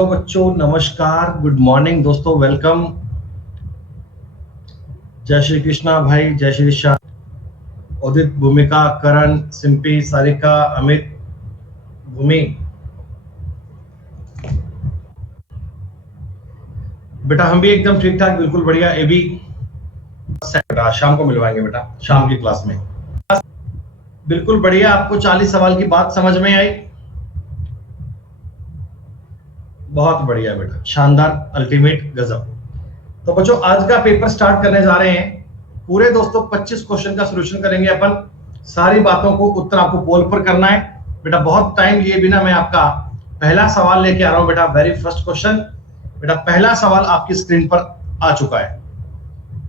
तो बच्चों नमस्कार, गुड मॉर्निंग दोस्तों, वेलकम। जय श्री कृष्णा भाई, जय श्री श्याम, उदित, भूमिका, करण, सिंपी, सारिका, अमित, भूमि। बेटा हम भी एकदम ठीक ठाक, बिल्कुल बढ़िया। ए बी बेटा शाम को मिलवाएंगे बेटा, शाम की क्लास में। बिल्कुल बढ़िया। आपको 40 सवाल की बात समझ में आई? बहुत बढ़िया बेटा, शानदार, अल्टीमेट, गजब। तो बच्चों आज का पेपर स्टार्ट करने जा रहे हैं। पूरे दोस्तों 25 क्वेश्चन का सोल्यूशन करेंगे अपन। सारी बातों को उत्तर आपको पोल पर करना है बेटा। बहुत टाइम लिए बिना मैं आपका पहला सवाल लेके आ रहा हूं बेटा। वेरी फर्स्ट क्वेश्चन बेटा, पहला सवाल आपकी स्क्रीन पर आ चुका है।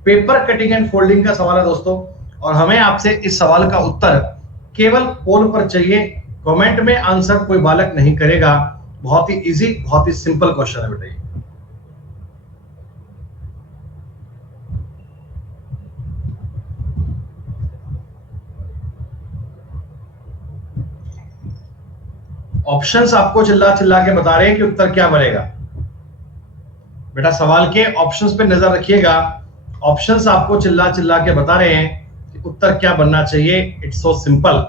पेपर कटिंग एंड फोल्डिंग का सवाल है दोस्तों, और हमें आपसे इस सवाल का उत्तर केवल पोल पर चाहिए। कमेंट में आंसर कोई बालक नहीं करेगा। बहुत ही इजी, बहुत ही सिंपल क्वेश्चन है बेटा ये। ऑप्शंस आपको चिल्ला चिल्ला के बता रहे हैं कि उत्तर क्या बनेगा। बेटा सवाल के ऑप्शंस पे नजर रखिएगा। ऑप्शंस आपको चिल्ला चिल्ला के बता रहे हैं कि उत्तर क्या बनना चाहिए। It's so simple.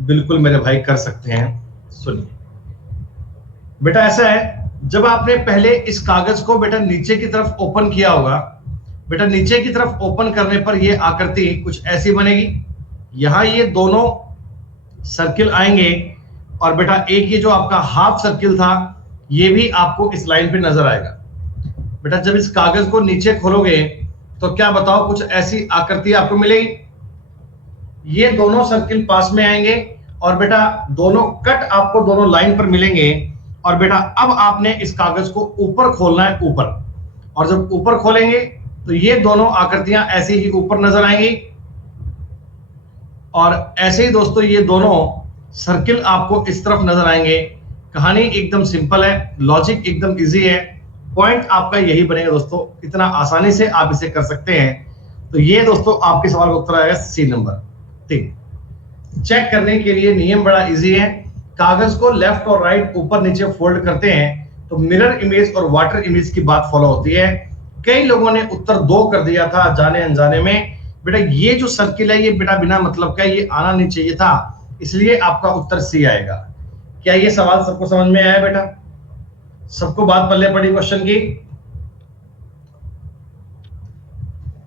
बिल्कुल मेरे भाई कर सकते हैं। सुनिए बेटा, ऐसा है, जब आपने पहले इस कागज को बेटा नीचे की तरफ ओपन किया होगा, बेटा नीचे की तरफ ओपन करने पर यह आकृति कुछ ऐसी बनेगी। यहां ये दोनों सर्किल आएंगे, और बेटा एक ये जो आपका हाफ सर्किल था, ये भी आपको इस लाइन पे नजर आएगा। बेटा जब इस कागज को नीचे खोलोगे तो क्या बताओ, कुछ ऐसी आकृति आपको मिलेगी। ये दोनों सर्किल पास में आएंगे, और बेटा दोनों कट आपको दोनों लाइन पर मिलेंगे। और बेटा अब आपने इस कागज को ऊपर खोलना है, ऊपर। और जब ऊपर खोलेंगे तो ये दोनों आकृतियां ऐसे ही ऊपर नजर आएंगी। और ऐसे ही दोस्तों ये दोनों सर्किल आपको इस तरफ नजर आएंगे। कहानी एकदम सिंपल है, लॉजिक एकदम इजी है। पॉइंट आपका यही बनेगा दोस्तों, इतना आसानी से आप इसे कर सकते हैं। तो ये दोस्तों आपके सवाल का उत्तर आएगा सी नंबर 3। चेक करने के लिए नियम बड़ा इजी है। कागज को लेफ्ट और राइट, ऊपर नीचे फोल्ड करते हैं तो मिरर इमेज और वाटर इमेज की बात फॉलो होती है। कई लोगों ने उत्तर 2 कर दिया था जाने अनजाने में। बेटा ये जो सर्किल है ये बेटा बिना मतलब का, ये आना नहीं चाहिए था, इसलिए आपका उत्तर सी आएगा। क्या ये सवाल सबको समझ में आया बेटा? सबको बात पल्ले पड़ी क्वेश्चन की?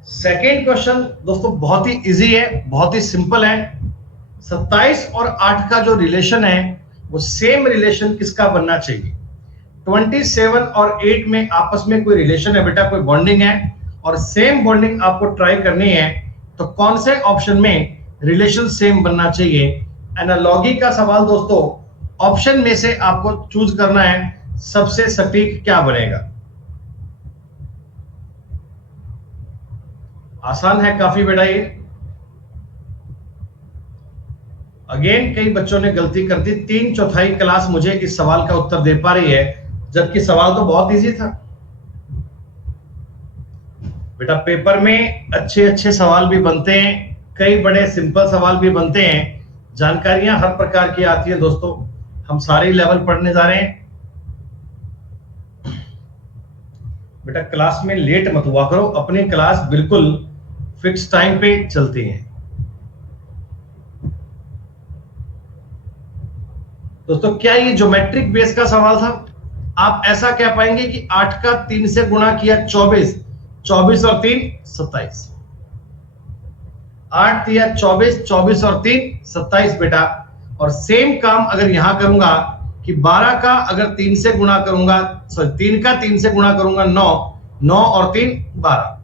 सेकेंड क्वेश्चन दोस्तों बहुत ही इजी है, बहुत ही सिंपल है। 27 और 8 का जो रिलेशन है वो सेम रिलेशन किसका बनना चाहिए? 27 और 8 में आपस में कोई रिलेशन है बेटा, कोई बॉन्डिंग है, और सेम बॉन्डिंग आपको ट्राई करनी है। तो कौन से ऑप्शन में रिलेशन सेम बनना चाहिए? एनालॉगी का सवाल दोस्तों, ऑप्शन में से आपको चूज करना है सबसे सटीक क्या बनेगा। आसान है काफी बेटा ये। अगेन कई बच्चों ने गलती कर दी, 3/4 क्लास मुझे इस सवाल का उत्तर दे पा रही है, जबकि सवाल तो बहुत इजी था। बेटा पेपर में अच्छे अच्छे सवाल भी बनते हैं, कई बड़े सिंपल सवाल भी बनते हैं। जानकारियां हर प्रकार की आती है दोस्तों। हम सारे लेवल पढ़ने जा रहे हैं। बेटा क्लास में लेट मत हुआ करो, अपनी क्लास बिल्कुल फिक्स टाइम पे चलती है। दोस्तों क्या ये ज्योमेट्रिक बेस का सवाल था? आप ऐसा कह पाएंगे कि 8 का 3 से गुणा किया 24, 24 और 3 27। 8 दिया 24, 24 और 3 27 बेटा। और सेम काम अगर यहां करूंगा कि 12 का अगर 3 से गुणा करूंगा, सॉरी 3 का 3 से गुणा करूंगा 9, 9 और 3 12।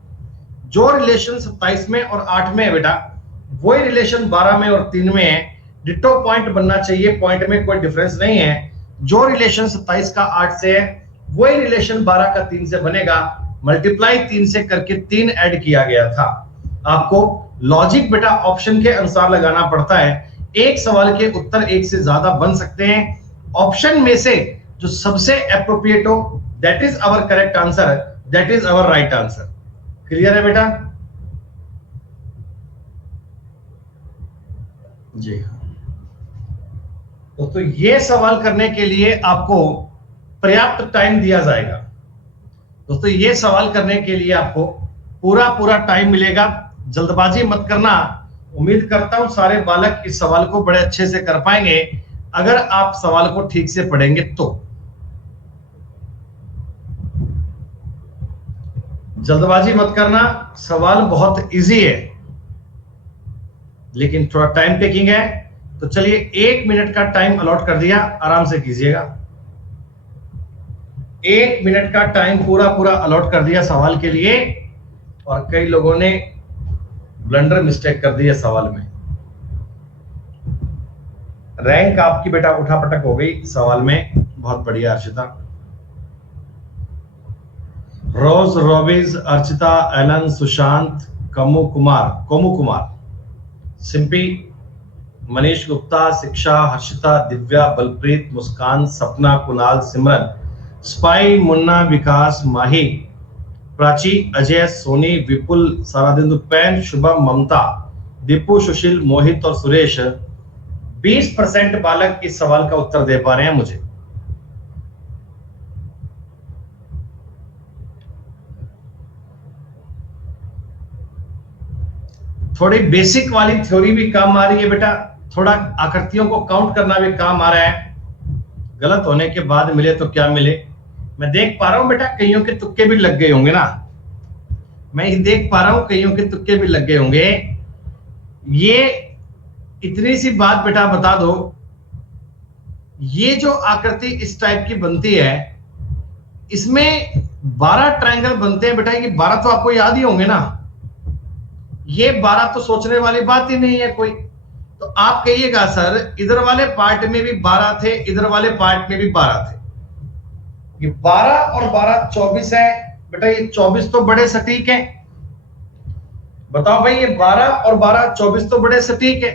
जो रिलेशन 27 में और 8 में है बेटा, वही रिलेशन 12 में और 3 में है। डिटो पॉइंट बनना चाहिए, पॉइंट में कोई डिफरेंस नहीं है। जो रिलेशन 27 का 8 से है, वही रिलेशन 12 का 3 से बनेगा। मल्टीप्लाई 3 से करके 3 ऐड किया गया था। आपको लॉजिक बेटा ऑप्शन के अनुसार लगाना पड़ता है। एक सवाल के उत्तर एक से ज्यादा बन सकते हैं। ऑप्शन में से जो सबसे एप्रोप्रिएट हो, that is our correct answer, that is our right answer. Clear है बेटा? जी हाँ। दोस्तों ये सवाल करने के लिए आपको पर्याप्त टाइम दिया जाएगा। दोस्तों ये सवाल करने के लिए आपको पूरा पूरा टाइम मिलेगा, जल्दबाजी मत करना। उम्मीद करता हूं सारे बालक इस सवाल को बड़े अच्छे से कर पाएंगे अगर आप सवाल को ठीक से पढ़ेंगे तो। जल्दबाजी मत करना, सवाल बहुत इजी है लेकिन थोड़ा टाइम टेकिंग है। तो चलिए 1 मिनट का टाइम अलॉट कर दिया, आराम से कीजिएगा। 1 मिनट का टाइम पूरा पूरा अलॉट कर दिया सवाल के लिए, और कई लोगों ने ब्लंडर मिस्टेक कर दी है सवाल में। रैंक आपकी बेटा उठापटक हो गई सवाल में, बहुत बढ़िया अर्चिता। रोज, रॉबिज, अर्चिता, एलन, सुशांत, कोमू कुमार, सिंपी, मनीष गुप्ता, शिक्षा, हर्षिता, दिव्या, बलप्रीत, मुस्कान, सपना, कुणाल, सिमरन, स्पाई, मुन्ना, विकास, माही, प्राची, अजय, सोनी, विपुल, सारादिंदु, पैन, शुभम, ममता, दीपू, सुशील, मोहित और सुरेश। 20% बालक इस सवाल का उत्तर दे पा रहे हैं मुझे। थोड़ी बेसिक वाली थ्योरी भी काम आ रही है बेटा, थोड़ा आकृतियों को काउंट करना भी काम आ रहा है। गलत होने के बाद मिले तो क्या मिले। मैं देख पा रहा हूं बेटा कईयों के तुक्के भी लग गए होंगे ना, मैं ही देख पा रहा हूं कईयों के तुक्के भी लग गए होंगे। ये इतनी सी बात बेटा बता दो, ये जो आकृति इस टाइप की बनती है इसमें 12 ट्रायंगल बनते हैं बेटा। ये 12 तो आपको याद ही होंगे ना, ये 12 तो सोचने वाली बात ही नहीं है कोई। तो आप कहिएगा सर इधर वाले पार्ट में भी 12 थे, इधर वाले पार्ट में भी 12 थे। ये 12 और 12 24 है बेटा, ये 24 तो बड़े सटीक है। बताओ भाई, ये 12 और 12 24 तो बड़े सटीक है।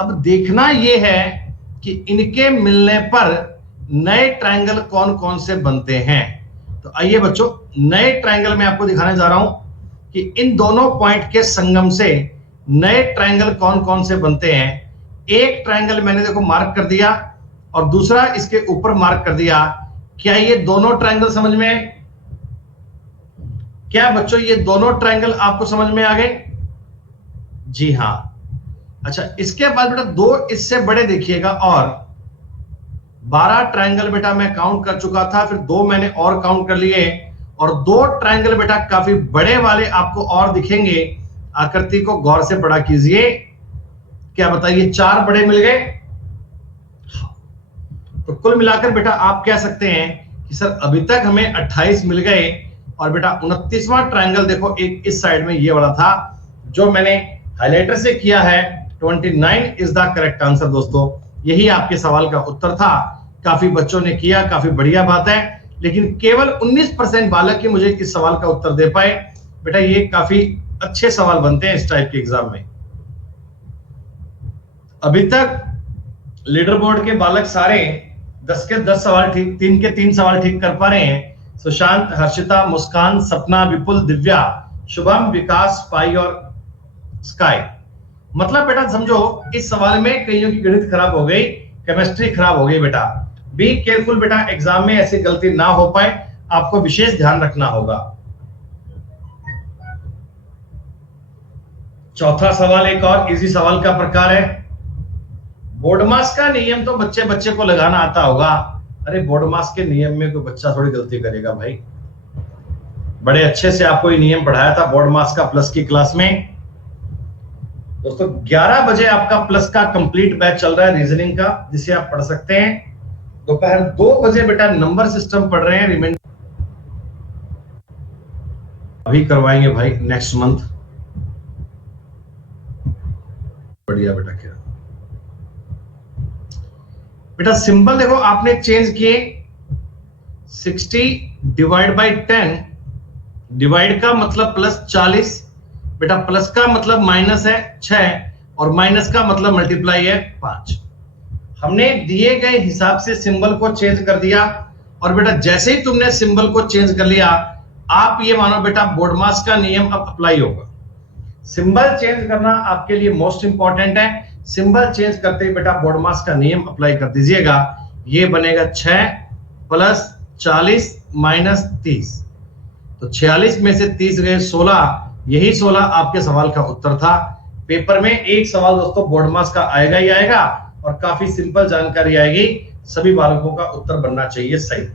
अब देखना ये है कि इनके मिलने पर नए ट्रायंगल कौन कौन से बनते हैं। तो आइए बच्चों, नए ट्रायंगल में आपको दिखाने जा रहा हूं कि इन दोनों पॉइंट के संगम से नए ट्रायंगल कौन कौन से बनते हैं। एक ट्रायंगल मैंने देखो मार्क कर दिया और दूसरा इसके ऊपर मार्क कर दिया। क्या ये दोनों ट्रायंगल समझ में आए? क्या बच्चों ये दोनों ट्रायंगल आपको समझ में आ गए? जी हां। अच्छा, इसके बाद बेटा दो इससे बड़े देखिएगा, और 12 ट्रायंगल बेटा मैं काउंट कर चुका था, फिर दो मैंने और काउंट कर लिए, और दो ट्रायंगल बेटा काफी बड़े वाले आपको और दिखेंगे। आकृति को गौर से बड़ा कीजिए। क्या बताइए, 4 बड़े मिल गए। तो कुल मिलाकर बेटा आप कह सकते हैं कि सर अभी तक हमें 28 मिल गए, और बेटा 29वां ट्रायंगल देखो एक इस साइड में ये वाला था जो मैंने हाइलाइटर से किया है। 29 इज द करेक्ट आंसर दोस्तों। यही आपके सवाल का उत्तर था। काफी बच्चों ने किया, काफी बढ़िया बात है, लेकिन केवल 19% बालक ही मुझे इस सवाल का उत्तर दे पाए। बेटा ये काफी अच्छे सवाल बनते हैं इस टाइप के एग्जाम में। अभी तक लीडर बोर्ड के बालक सारे 10 के 10 सवाल ठीक, 3 के 3 सवाल ठीक कर पा रहे हैं। सुशांत, हर्षिता, मुस्कान, सपना, विपुल, दिव्या, शुभम, विकास, पाई और स्काई। मतलब बेटा समझो इस सवाल में कईयों की गणित खराब हो गई, केमिस्ट्री खराब हो गई। बेटा बी केयरफुल बेटा, एग्जाम में ऐसी गलती ना हो पाए, आपको विशेष ध्यान रखना होगा। चौथा सवाल एक और इजी सवाल का प्रकार है। बोर्डमास का नियम तो बच्चे बच्चे को लगाना आता होगा। अरे बोर्डमास के नियम में कोई बच्चा थोड़ी गलती करेगा भाई, बड़े अच्छे से आपको ये नियम पढ़ाया था बोर्डमास का प्लस की क्लास में। दोस्तों 11 बजे आपका प्लस का कंप्लीट बैच चल रहा है रीजनिंग का, जिसे आप पढ़ सकते हैं। दोपहर 2 बजे बेटा नंबर सिस्टम पढ़ रहे हैं, रिमाइंडर अभी करवाएंगे भाई नेक्स्ट मंथ। बढ़िया बेटा। क्या बेटा सिंबल देखो आपने चेंज किए। 60 डिवाइड बाई 10, डिवाइड का मतलब प्लस 40, बेटा प्लस का मतलब माइनस है 6, और माइनस का मतलब मल्टीप्लाई है 5। हमने दिए गए हिसाब से सिंबल को चेंज कर दिया, और बेटा जैसे ही तुमने सिंबल को चेंज कर लिया, आप ये मानो बेटा बोर्डमास का नियम अब अप्लाई होगा। सिंबल चेंज करना आपके लिए मोस्ट इंपॉर्टेंट है। सिंबल चेंज करते ही बेटा बोडमास का नियम अप्लाई कर दीजिएगा। ये बनेगा 6 प्लस 40 माइनस 30। तो 46 में से 30 गए 16, यही 16 आपके सवाल का उत्तर था। पेपर में एक सवाल दोस्तों बोडमास का आएगा ही आएगा और काफी सिंपल जानकारी आएगी, सभी बालकों का उत्तर बनना चाहिए सही।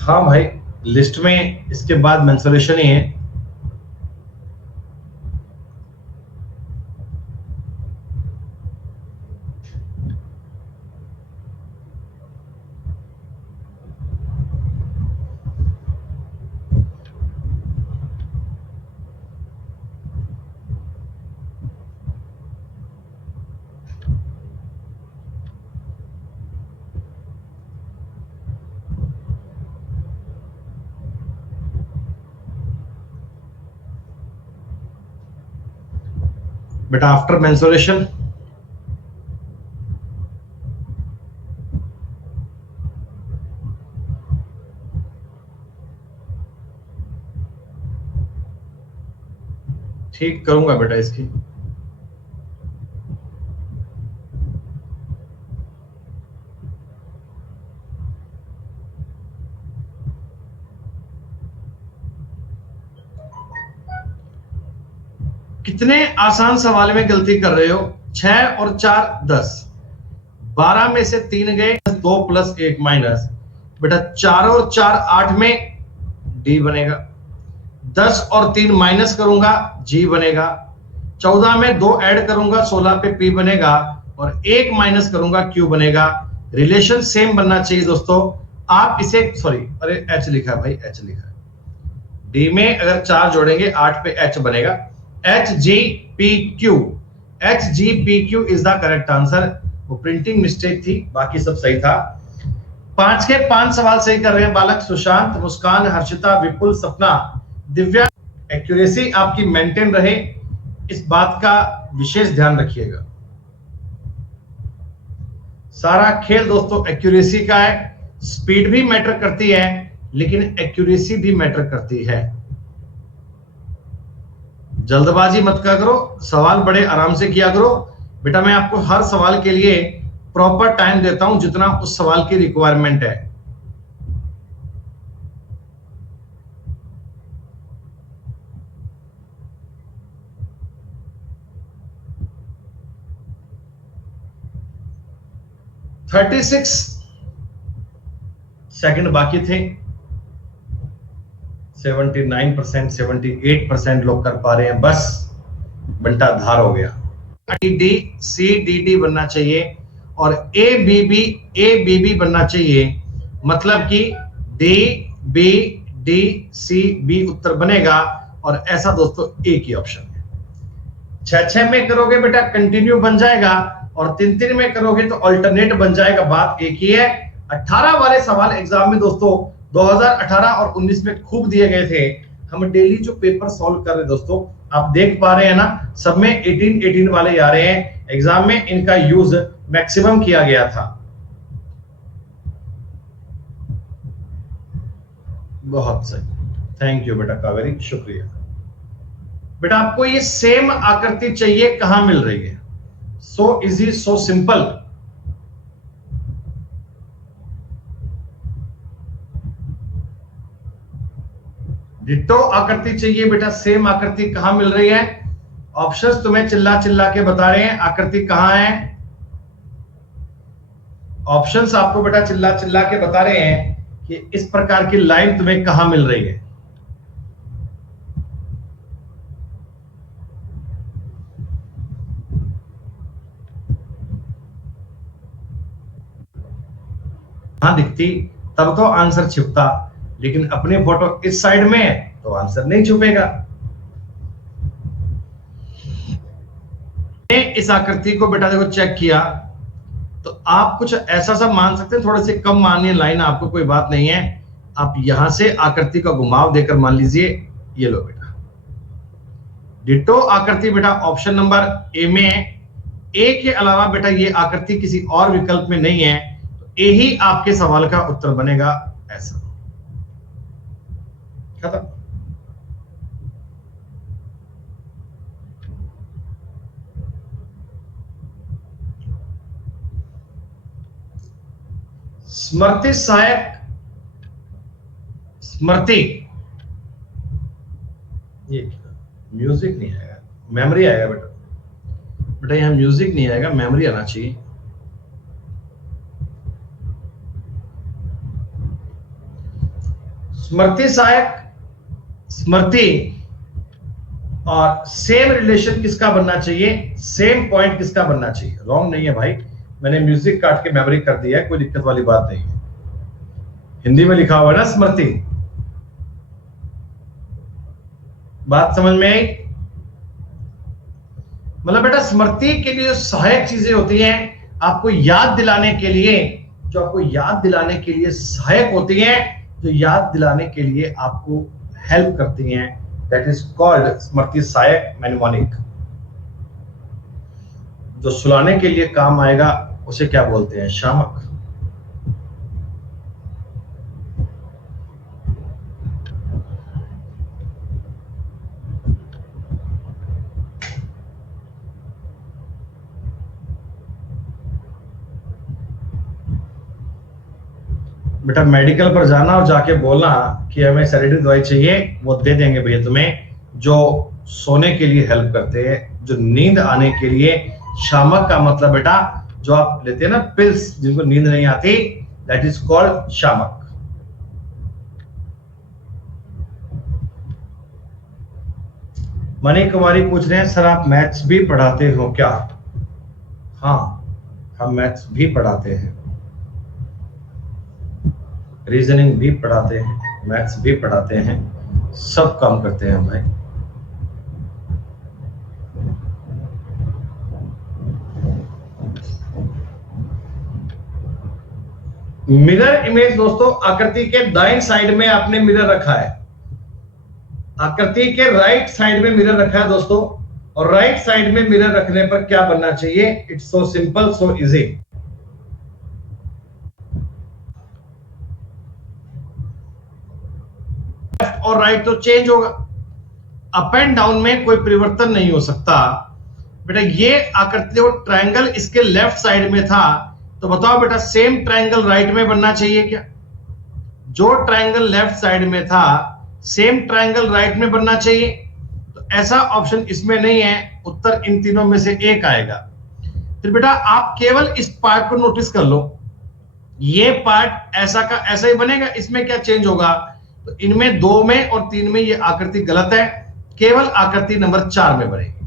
हाँ भाई, लिस्ट में इसके बाद मेंसुरेशन ही है। बेटा आफ्टर मेंसुरेशन ठीक करूंगा बेटा इसकी। कितने आसान सवाल में गलती कर रहे हो? 6 और 4 10, 12 में से 3 गए 2 प्लस 1 माइनस। बेटा 4 और 4 8 में डी बनेगा। 10 और 3 माइनस करूंगा जी बनेगा। 14 में 2 ऐड करूंगा 16 पे पी बनेगा और 1 माइनस करूंगा क्यू बनेगा। रिलेशन सेम बनना चाहिए दोस्तों। आप इसे सॉरी अरे एच लिखा है भाई, एच लिखा है। डी में अगर 4 जोड़ेंगे 8 पे एच बनेगा। H G P Q, H G P Q is the correct answer. वो प्रिंटिंग मिस्टेक थी, बाकी सब सही था। 5 के 5 सवाल सही कर रहे हैं बालक सुशांत, मुस्कान, हर्षिता, विपुल, सपना, दिव्या। एक्यूरेसी आपकी मेंटेन रहे, इस बात का विशेष ध्यान रखिएगा। सारा खेल दोस्तों एक्यूरेसी का है। स्पीड भी मैटर करती है लेकिन एक्यूरेसी भी मैटर करती है। जल्दबाजी मत किया करो, सवाल बड़े आराम से किया करो। बेटा मैं आपको हर सवाल के लिए प्रॉपर टाइम देता हूं जितना उस सवाल की रिक्वायरमेंट है। थर्टी 36 सेकंड बाकी थे। 79%, 78% लोग कर पा रहे हैं, बस बंटा धार हो गया। डी सी डी डी बनना चाहिए और ए बी बी बनना चाहिए, मतलब कि D B D C B उत्तर बनेगा। और ऐसा दोस्तों एक ही ऑप्शन है। 6-6 में करोगे बेटा कंटिन्यू बन जाएगा और 3-3 में करोगे तो अल्टरनेट बन जाएगा, बात एक ही है। 18 वाले सवाल एग्जाम में दोस्तों 2018 और 19 में खूब दिए गए थे। हम डेली जो पेपर सॉल्व कर रहे हैं दोस्तों, आप देख पा रहे हैं ना, सब में 18 वाले आ रहे हैं। एग्जाम में इनका यूज मैक्सिमम किया गया था। बहुत सही, थैंक यू बेटा कावेरी, शुक्रिया। बेटा आपको ये सेम आकृति चाहिए, कहां मिल रही है? So easy, so simple. Ditto आकृति चाहिए बेटा, सेम आकृति कहां मिल रही है? ऑप्शंस तुम्हें चिल्ला चिल्ला के बता रहे हैं आकृति कहां है। ऑप्शंस आपको बेटा चिल्ला चिल्ला के बता रहे हैं कि इस प्रकार की लाइन तुम्हें कहां मिल रही है। कहां दिखती तब तो आंसर छिपता, लेकिन अपने फोटो इस साइड में है तो आंसर नहीं छुपेगा। इस आकृति को बेटा देखो चेक किया तो आप कुछ ऐसा सब मान सकते हैं, थोड़े से कम मानिए लाइन, आपको कोई बात नहीं है। आप यहां से आकृति का घुमाव देकर मान लीजिए, ये लो बेटा डिट्टो आकृति बेटा ऑप्शन नंबर ए में ए के अलावा बेटा ये आकृति किसी और विकल्प में नहीं है, तो ए ही आपके सवाल का उत्तर बनेगा। ऐसा खत्म। स्मृति सहायक, स्मृति, ये म्यूजिक नहीं आएगा, मेमोरी आएगा बेटा। बेटा यहां म्यूजिक नहीं आएगा, मेमोरी आना चाहिए। स्मृति सहायक, स्मृति और सेम रिलेशन किसका बनना चाहिए, सेम पॉइंट किसका बनना चाहिए? रॉन्ग नहीं है भाई, मैंने म्यूजिक काट के मेमोरी कर दिया है, कोई दिक्कत वाली बात नहीं है। हिंदी में लिखा हुआ है ना स्मृति, बात समझ में आई? मतलब बेटा स्मृति के लिए जो सहायक चीजें होती हैं आपको याद दिलाने के लिए, जो आपको याद दिलाने के लिए सहायक होती हैं, जो याद दिलाने के लिए आपको हेल्प करती हैं, दैट इज कॉल्ड स्मृति सहायक मैनिमोनिक। जो सुलाने के लिए काम आएगा उसे क्या बोलते हैं? शामक। बेटा मेडिकल पर जाना और जाके बोलना कि हमें सेडेटिव दवाई चाहिए, वो दे देंगे भैया तुम्हें, जो सोने के लिए हेल्प करते हैं, जो नींद आने के लिए। शामक का मतलब बेटा जो आप लेते हैं ना पिल्स, जिनको नींद नहीं आती, that is called Shiamak. Money कुमारी पूछ रहे हैं सर आप मैथ्स भी पढ़ाते हो क्या? हाँ, हम मैथ्स भी पढ़ाते हैं, रीजनिंग भी पढ़ाते हैं, मैथ्स भी पढ़ाते हैं, सब काम करते हैं भाई। मिरर इमेज दोस्तों, आकृति के दाईं साइड में आपने मिरर रखा है, आकृति के राइट साइड में मिरर रखा है दोस्तों, और राइट साइड में मिरर रखने पर क्या बनना चाहिए? It's so simple, so easy. Left और राइट तो चेंज होगा, अप एंड डाउन में कोई परिवर्तन नहीं हो सकता। बेटा ये आकृति और ट्रायंगल इसके लेफ्ट साइड में था, तो बताओ बेटा सेम ट्रायंगल राइट में बनना चाहिए क्या? जो ट्रायंगल लेफ्ट साइड में था सेम ट्रायंगल राइट में बनना चाहिए, तो ऐसा ऑप्शन इसमें नहीं है, उत्तर इन तीनों में से एक आएगा। फिर बेटा आप केवल इस पार्ट को नोटिस कर लो, ये पार्ट ऐसा का ऐसा ही बनेगा, इसमें क्या चेंज होगा? तो इनमें 2 में और 3 में ये आकृति गलत है, केवल आकृति नंबर 4 में बनेगी।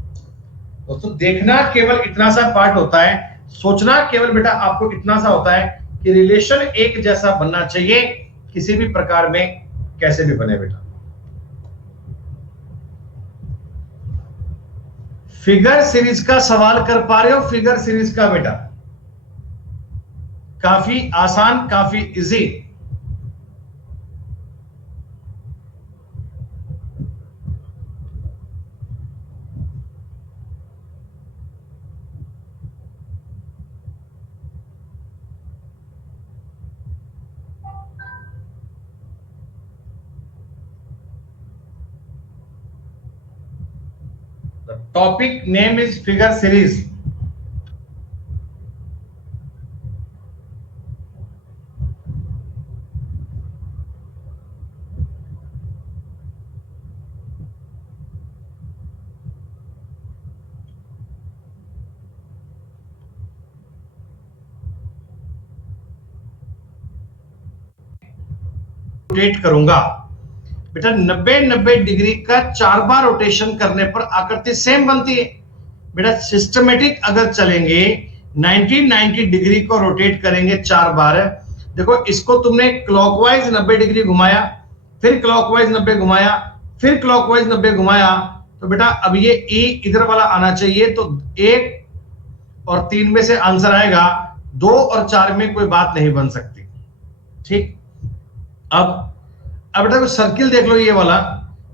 दोस्तों देखना केवल इतना सा पार्ट होता है, सोचना केवल बेटा आपको इतना सा होता है कि रिलेशन एक जैसा बनना चाहिए, किसी भी प्रकार में कैसे भी बने बेटा। फिगर सीरीज का सवाल कर पा रहे हो? फिगर सीरीज का बेटा काफी आसान, काफी easy. The topic name is figure series. Rotate करूंगा बेटा, 90-90 डिग्री का 4 बार रोटेशन करने पर आकृति सेम बनती है। बेटा सिस्टमेटिक अगर चलेंगे 90-90 डिग्री को रोटेट करेंगे 4 बार। देखो इसको तुमने क्लॉकवाइज 90 डिग्री घुमाया, फिर क्लॉकवाइज 90 घुमाया, फिर क्लॉकवाइज 90 घुमाया, तो बेटा अब ये ई इधर वाला आना चाहिए, तो 1 और 3 में से आंसर आएगा, 2 और 4 में कोई बात नहीं बन सकती। ठीक, अब बेटा सर्किल देख लो, ये वाला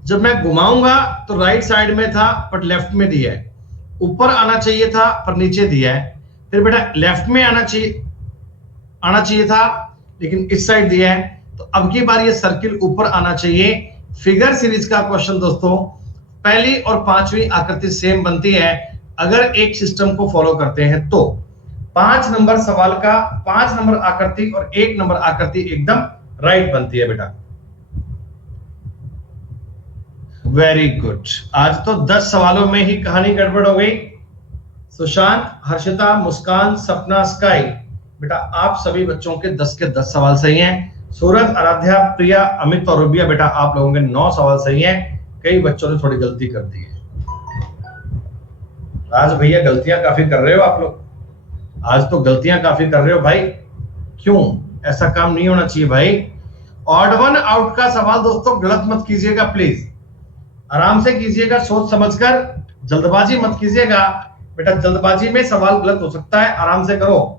जब मैं घुमाऊंगा तो राइट साइड में था बट लेफ्ट में दिया है, ऊपर आना चाहिए था पर नीचे दिया है। फिर बेटा लेफ्ट में आना चाहिए था लेकिन इस साइड दिया है। तो अब की बार ये सर्किल ऊपर आना चाहिए। फिगर सीरीज का क्वेश्चन दोस्तों, पहली और पांचवी आकृति सेम बनती है अगर एक सिस्टम को फॉलो करते हैं तो। 5 नंबर सवाल का 5 नंबर आकृति और 1 नंबर आकृति एकदम राइट बनती है बेटा। Very good. आज तो 10 सवालों में ही कहानी गड़बड़ हो गई। सुशांत, हर्षिता, मुस्कान, सपना, स्काई, बेटा आप सभी बच्चों के 10 के 10 सवाल सही हैं। सूरज, आराध्या, प्रिया, अमित और रूबिया, बेटा आप लोगों के 9 सवाल सही हैं। कई बच्चों ने थोड़ी गलती कर दी है। आज भैया गलतियां काफी कर रहे हो आप लोग, आज तो गलतियां काफी कर रहे हो भाई। क्यों? ऐसा काम नहीं होना चाहिए भाई। ऑड वन आउट का सवाल दोस्तों गलत मत कीजिएगा प्लीज, आराम से कीजिएगा, सोच समझकर, जल्दबाजी मत कीजिएगा बेटा। जल्दबाजी में सवाल गलत हो सकता है, आराम से करो।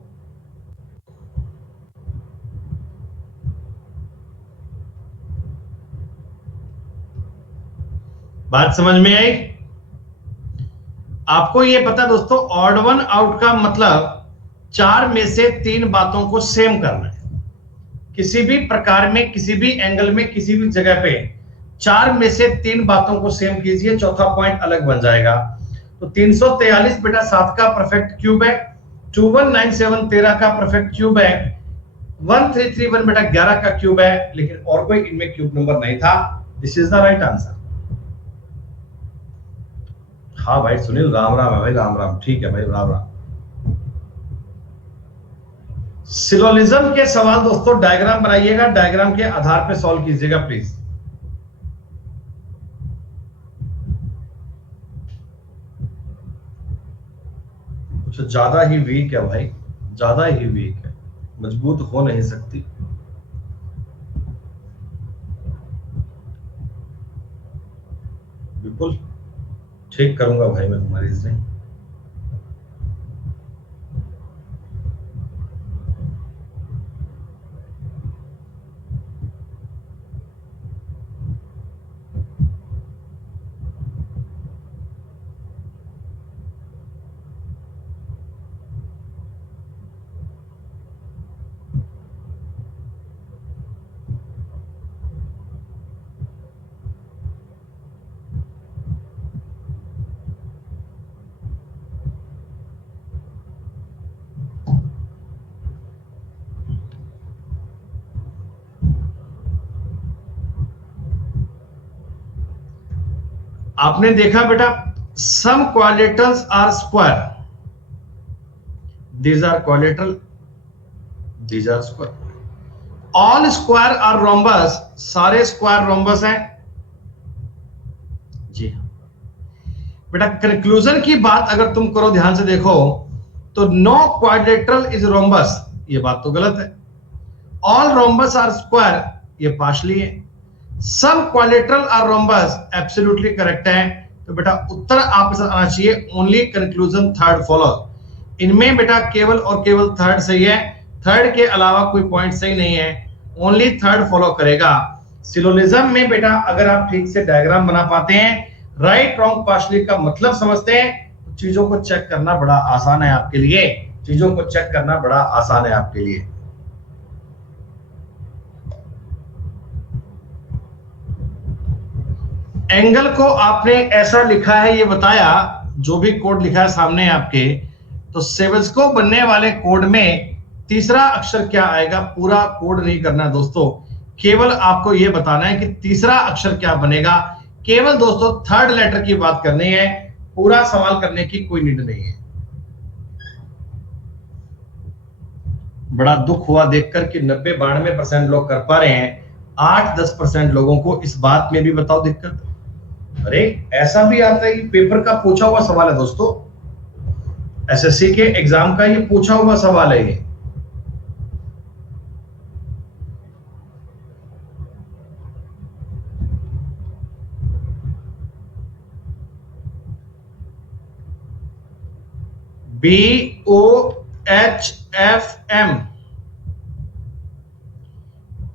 बात समझ में आई? आपको यह पता दोस्तों, ऑड वन आउट का मतलब 4 में से 3 बातों को सेम करना है। किसी भी प्रकार में, किसी भी एंगल में, किसी भी जगह पे 4 में से 3 बातों को सेम कीजिए, चौथा पॉइंट अलग बन जाएगा। तो 343 बेटा 7 का परफेक्ट क्यूब है, 2197 13 का परफेक्ट क्यूब है, 1331 बेटा 11 का क्यूब है, लेकिन और कोई इनमें क्यूब नंबर नहीं था। This is the right answer. हाँ भाई सुनील, राम राम है भाई, राम राम, ठीक है भाई, राम राम। सिलोजिज्म के सवाल दोस्तों डायग्राम बनाइएगा, डायग्राम के आधार पे सॉल्व कीजिएगा प्लीज। कुछ ज्यादा ही वीक है भाई, ज्यादा ही वीक है, मजबूत हो नहीं सकती। बिल्कुल ठीक करूंगा भाई मैं तुम्हारी इसमें। आपने देखा बेटा, some quadrilaterals are square, these are quadrilateral, these are square. All square are rhombus, सारे स्क्वायर रोम्बस हैं। जी हाँ बेटा, कंक्लूजन की बात अगर तुम करो, ध्यान से देखो, तो नो क्वाड्रेटरल इज रोम्बस, ये बात तो गलत है। ऑल रोम्बस आर स्क्वायर, ये पार्शली है। Some quadrilateral are rhombus, absolutely correct है। तो बेटा उत्तर आपके साथ आना चाहिए ओनली कंक्लूजन थर्ड फॉलो। इनमें बेटा केवल और केवल थर्ड सही है, थर्ड के अलावा कोई पॉइंट सही नहीं है, ओनली थर्ड फॉलो करेगा। सिलोजिज्म में बेटा अगर आप ठीक से डायग्राम बना पाते हैं, राइट रॉन्ग पार्शली का मतलब समझते हैं, तो चीजों को चेक करना बड़ा आसान है आपके लिए, चीजों को चेक करना बड़ा आसान है आपके लिए। एंगल को आपने ऐसा लिखा है, ये बताया, जो भी कोड लिखा है सामने आपके, तो सेवेंस्को बनने वाले कोड में तीसरा अक्षर क्या आएगा, पूरा कोड नहीं करना है दोस्तों, केवल आपको यह बताना है कि तीसरा अक्षर क्या बनेगा। केवल दोस्तों थर्ड लेटर की बात करनी है, पूरा सवाल करने की कोई नीड नहीं है। बड़ा दुख हुआ देखकर कि 90-92% लोग कर पा रहे हैं, 8-10% लोगों को इस बात में भी बताओ दिक्कत। अरे ऐसा भी आता है, पेपर का पूछा हुआ सवाल है दोस्तों, एसएससी के एग्जाम का ये पूछा हुआ सवाल है ये। BOHFM,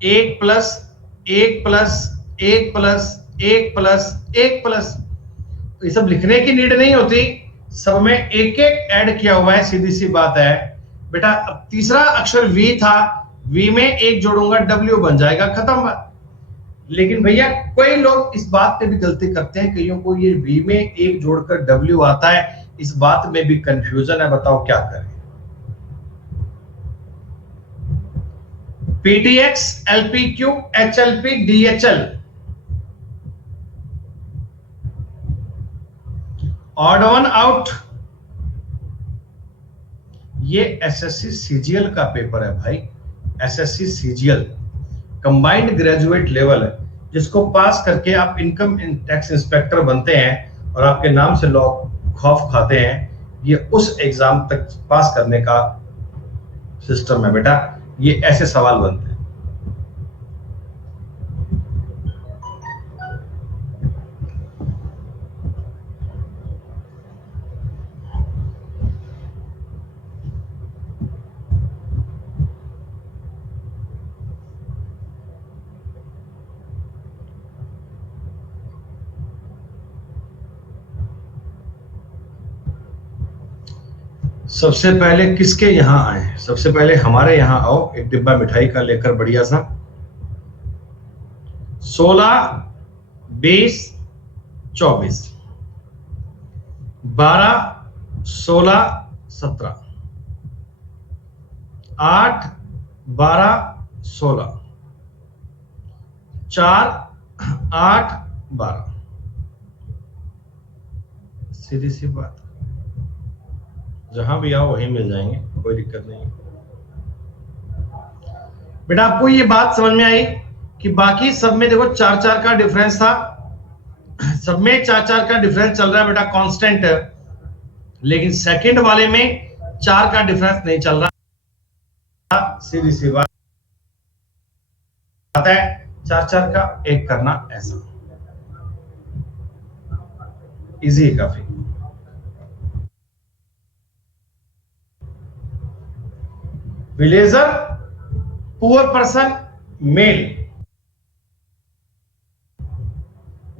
1+1+1+1+1+, तो ये सब लिखने की नीड नहीं होती, सब में एक एक ऐड किया हुआ है, सीधी सी बात है बेटा। अब तीसरा अक्षर वी था, वी में एक जोड़ूंगा डब्ल्यू बन जाएगा, खत्म बात। लेकिन भैया कोई लोग इस बात पे भी गलती करते हैं, कईयों को ये वी में एक जोड़कर डब्ल्यू आता है, इस बात में भी कंफ्यूजन है, बताओ क्या करें। PTX, LPQ, HLP, DHL, odd one out. ये एसएससी सीजीएल का पेपर है भाई, SSC CGL combined graduate level है, जिसको पास करके आप इनकम टैक्स इंस्पेक्टर बनते हैं और आपके नाम से लोग खौफ खाते हैं। ये उस एग्जाम तक पास करने का सिस्टम है बेटा, ये ऐसे सवाल बनते हैं। सबसे पहले किसके यहां आए? सबसे पहले हमारे यहां आओ, एक डिब्बा मिठाई का लेकर बढ़िया सा। 16, 20, 24, 12, 16, 17, 8, 12, 16, 4, 8, 12, सीधी सी बात, जहां भी आओ वहीं मिल जाएंगे, कोई दिक्कत नहीं। बेटा आपको ये बात समझ में आई कि बाकी सब में देखो 4-4 का डिफरेंस था, सब में 4-4 का डिफरेंस चल रहा है बेटा कांस्टेंट, लेकिन सेकंड वाले में 4 का डिफरेंस नहीं चल रहा। सीधी सी बात है, 4-4 का एक करना ऐसा इजी है काफी। Villager, poor person, male.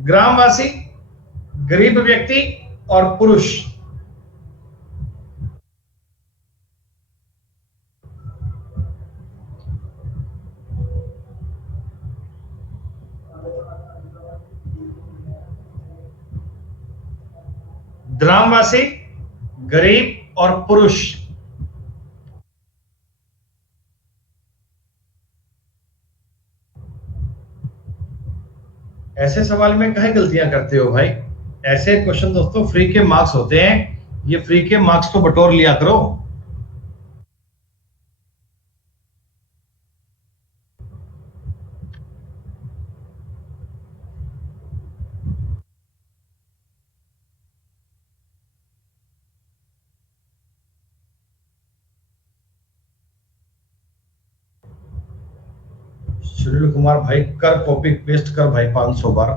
ग्रामवासी, गरीब व्यक्ति और पुरुष। ग्रामवासी, गरीब और पुरुष। ऐसे सवाल में काहे गलतियां करते हो भाई? ऐसे क्वेश्चन दोस्तों फ्री के मार्क्स होते हैं, ये फ्री के मार्क्स तो बटोर लिया करो। सुनील कुमार भाई कर कॉपी पेस्ट कर भाई 500 बार।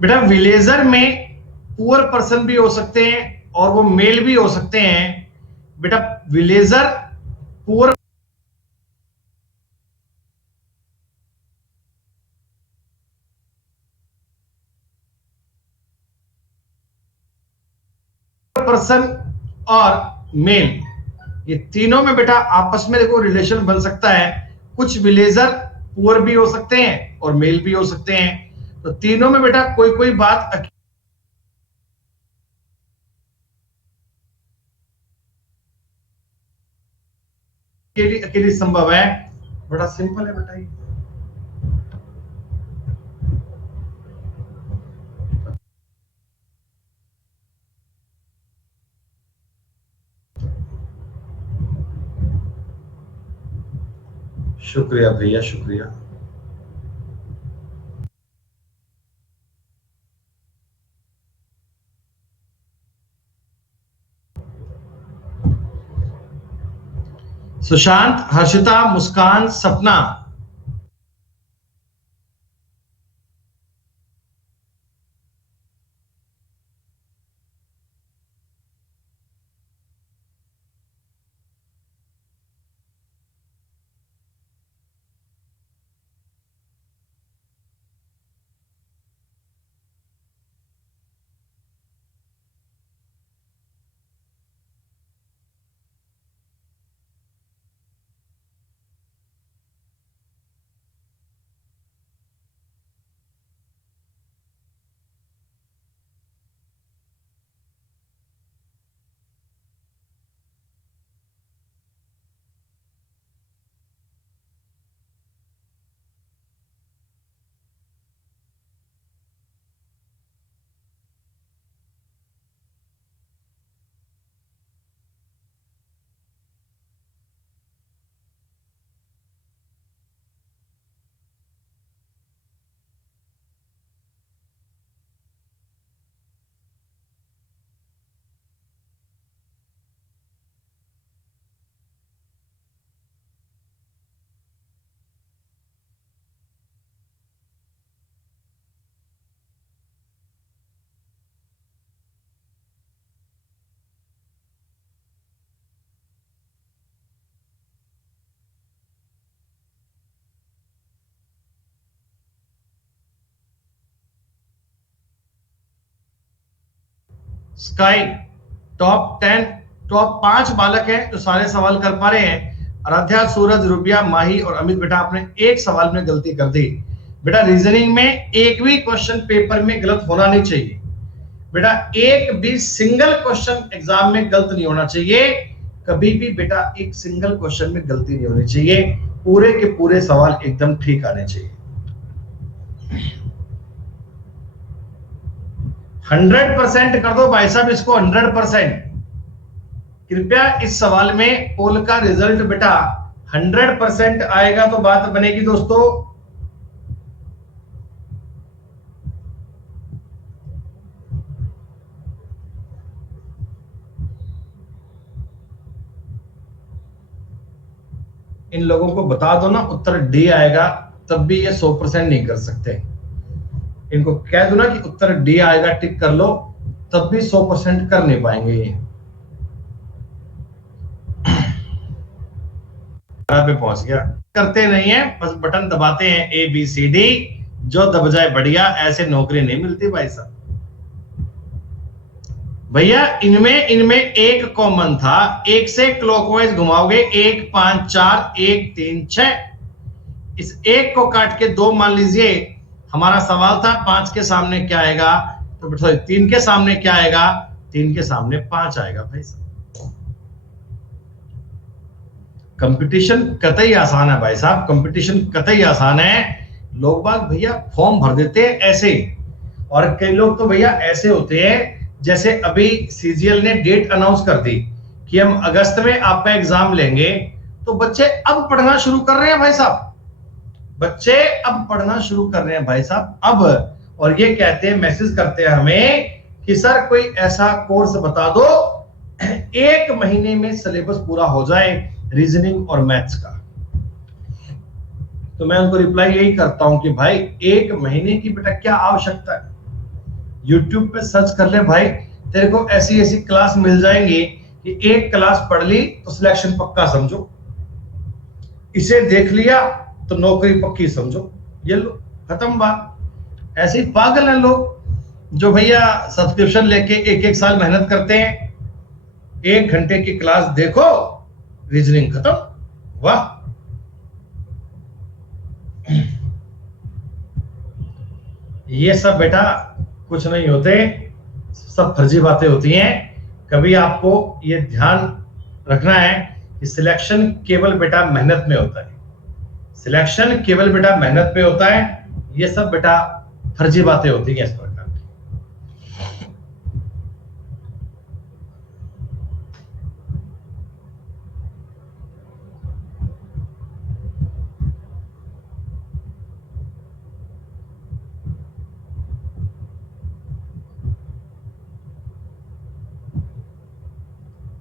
बेटा विलेजर में पुअर पर्सन भी हो सकते हैं और वो मेल भी हो सकते हैं। बेटा विलेजर पुअर पर्सन और मेल, ये तीनों में बेटा आपस में देखो रिलेशन बन सकता है। कुछ विलेजर पुअर भी हो सकते हैं और मेल भी हो सकते हैं, तो तीनों में बेटा कोई कोई बात अकेली अकेली संभव है। बड़ा सिंपल है बेटा ये। शुक्रिया भैया, शुक्रिया। सुशांत, हर्षिता, मुस्कान, सपना, स्काई, टॉप 10, टॉप 5 बालक हैं जो सारे सवाल कर पा रहे हैं। आराध्या, सूरज, रुबिया, माही और अमित बेटा आपने एक सवाल में गलती कर दी। बेटा रीजनिंग में एक भी क्वेश्चन पेपर में गलत होना नहीं चाहिए। बेटा एक भी सिंगल क्वेश्चन एग्जाम में गलत नहीं होना चाहिए। कभी भी बेटा एक सिंगल क्वेश्चन में गलती नहीं होनी चाहिए। पूरे के पूरे सवाल एकदम ठीक आने चाहिए। 100% कर दो भाई साहब इसको, 100%। कृपया इस सवाल में पोल का रिजल्ट बेटा 100% आएगा तो बात बनेगी दोस्तों। इन लोगों को बता दो ना उत्तर डी आएगा, तब भी ये 100% नहीं कर सकते। इनको कह दो ना कि उत्तर डी आएगा, टिक कर लो, तब भी 100% कर नहीं पाएंगे ये। पे पहुंच गया, करते नहीं है, बस बटन दबाते हैं ABCD, जो दब जाए बढ़िया, ऐसे नौकरी नहीं मिलती भाई साहब। भैया इनमें एक कॉमन था, एक से क्लॉकवाइज घुमाओगे 1 5 4 1 3 6, इस एक को काट के 2 मान लीजिए। हमारा सवाल था 5 के सामने क्या आएगा, तो सॉरी 3 के सामने क्या आएगा, 3 के सामने 5 आएगा भाई साहब। कंपटीशन कतई आसान है भाई साहब, कंपटीशन कतई आसान है। लोग बाग भैया फॉर्म भर देते हैं ऐसे, और कई लोग तो भैया ऐसे होते हैं, जैसे अभी CGL ने डेट अनाउंस कर दी कि हम अगस्त में आपका एग्जाम लेंगे, तो बच्चे अब पढ़ना शुरू कर रहे हैं भाई साहब, बच्चे अब पढ़ना शुरू कर रहे हैं भाई साहब अब, और ये कहते हैं, मैसेज करते हैं हमें कि सर कोई ऐसा कोर्स बता दो 1 महीने में सिलेबस पूरा हो जाए रीजनिंग और मैथ्स का। तो मैं उनको रिप्लाई यही करता हूं कि भाई 1 महीने की बेटा क्या आवश्यकता है, YouTube पे सर्च कर ले भाई, तेरे को ऐसी ऐसी क्लास मिल जाएंगी कि एक क्लास पढ़ ली तो सिलेक्शन पक्का समझो, इसे देख लिया तो नौकरी पक्की समझो, ये लो खत्म बात। ऐसे ही पागल हैं लोग जो भैया सब्सक्रिप्शन लेके 1-1 साल मेहनत करते हैं, 1 घंटे की क्लास देखो रीजनिंग खत्म, वाह। ये सब बेटा कुछ नहीं होते, सब फर्जी बातें होती हैं। कभी आपको ये ध्यान रखना है कि सिलेक्शन केवल बेटा मेहनत में होता है, सिलेक्शन केवल बेटा मेहनत पे होता है। ये सब बेटा फर्जी बातें होती हैं इस प्रकार की।